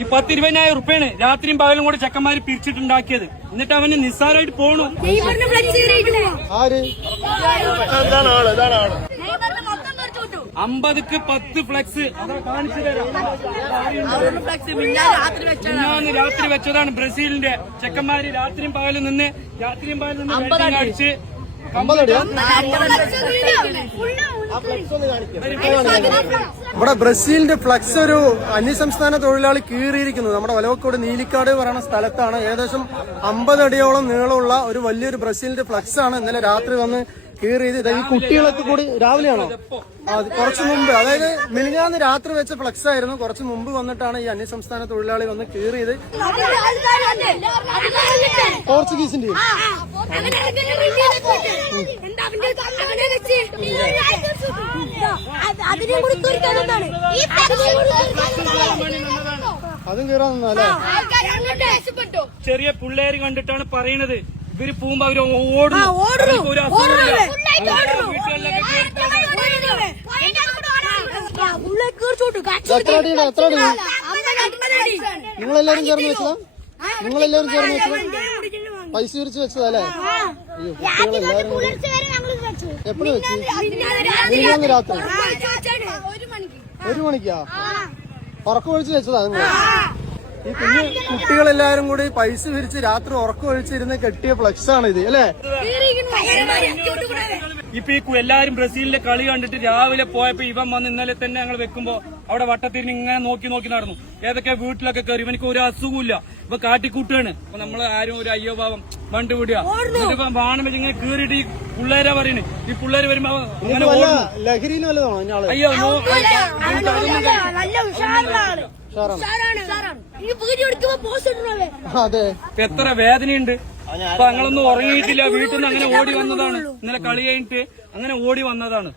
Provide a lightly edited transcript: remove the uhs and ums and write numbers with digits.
ഈ 10-20,000 റുപ്യാണ് രാത്രിയും പകലും കൂടെ ചെക്കന്മാര് പിരിച്ചിട്ടുണ്ടാക്കിയത്. എന്നിട്ട് അവന് നിസ്സാരമായിട്ട് പോണു. ആര് 50ക്ക് 10 ഫ്ലെക്സ് കാണിച്ചു തരാം. രാത്രി വെച്ചതാണ്. ബ്രസീലിന്റെ ചെക്കന്മാര് രാത്രിയും പകലും നിന്ന് വെള്ളം അടിച്ച് ഇവിടെ ബ്രസീലിന്റെ ഫ്ലക്സ് ഒരു അന്യസംസ്ഥാന തൊഴിലാളി കീറിയിരിക്കുന്നു. നമ്മുടെ ഒലവക്കോട് നീലിക്കാട് പറയുന്ന സ്ഥലത്താണ്. ഏകദേശം 50 അടിയോളം നീളമുള്ള ഒരു വലിയൊരു ബ്രസീലിന്റെ ഫ്ലക്സ് ആണ് ഇന്നലെ രാത്രി വന്ന് കീറിയത്. ഈ കുട്ടികളൊക്കെ കൂടി രാവിലെയാണോ? കുറച്ചു മുമ്പ്, അതായത് മിനിഞ്ഞാന്ന് രാത്രി വെച്ച ഫ്ലക്സ് ആയിരുന്നു. കുറച്ചു മുമ്പ് വന്നിട്ടാണ് ഈ അന്യസംസ്ഥാന തൊഴിലാളി വന്ന് കീറിയത്. പോർച്ചുഗീസിന്റെ അതും കീറാൻ നിന്നല്ലേ? ചെറിയ പിള്ളേര് കണ്ടിട്ടാണ് പറയണത്. ഇവര് പോകുമ്പോ അവര് ഓടും. ഒരു നിങ്ങളെല്ലാരും ചേർന്ന് വെച്ചതാ? നിങ്ങളെല്ലാരും ചേർന്ന് വെച്ചതാ? പൈസ പിരിച്ച് വെച്ചതല്ലേ? കുട്ടികളെല്ലാരും എപ്പോഴും വെച്ച്? മിനിഞ്ഞാന്ന് രാത്രി 1 മണിക്കാ ഉറക്കം ഒഴിച്ച് വെച്ചതാ നിങ്ങൾ? ഈ കുട്ടികളെല്ലാരും കൂടി പൈസ പിരിച്ച് രാത്രി ഉറക്കം ഒഴിച്ചിരുന്ന് കെട്ടിയ ഫ്ലക്സ് ആണ് ഇത് അല്ലേ? ഇപ്പൊ ഈ എല്ലാരും ബ്രസീലിന്റെ കളി കണ്ടിട്ട് രാവിലെ പോയപ്പോ ഇവൻ വന്ന് ഇന്നലെ തന്നെ ഞങ്ങൾ വെക്കുമ്പോ അവിടെ വട്ടത്തിരിഞ്ഞ് ഇങ്ങനെ നോക്കി നടന്നു. ഏതൊക്കെ വീട്ടിലൊക്കെ കയറി. ഇവനിക്ക് ഒരു അസുഖമില്ല. ഇപ്പൊ കാട്ടിക്കൂട്ടാണ്. അപ്പൊ നമ്മള് ആരും ഒരു അയ്യോ ഭാവം വണ്ട് വിടുക. ബാണം വെച്ച് ഇങ്ങനെ കീറിയിട്ട് ഈ പിള്ളേരാ പറയുന്നത്. ഈ പിള്ളേര് വരുമ്പോ അങ്ങനെ ലഹരിയിൽ വല്ലതാണോ? അയ്യോ അതെ. എത്ര വേദനയുണ്ട്. അപ്പൊ ഞങ്ങളൊന്നും ഉറങ്ങിയിട്ടില്ല. വീട്ടിൽ നിന്ന് അങ്ങനെ ഓടി വന്നതാണ്. ഇന്നലെ കളി കഴിഞ്ഞിട്ട് അങ്ങനെ ഓടി വന്നതാണ്.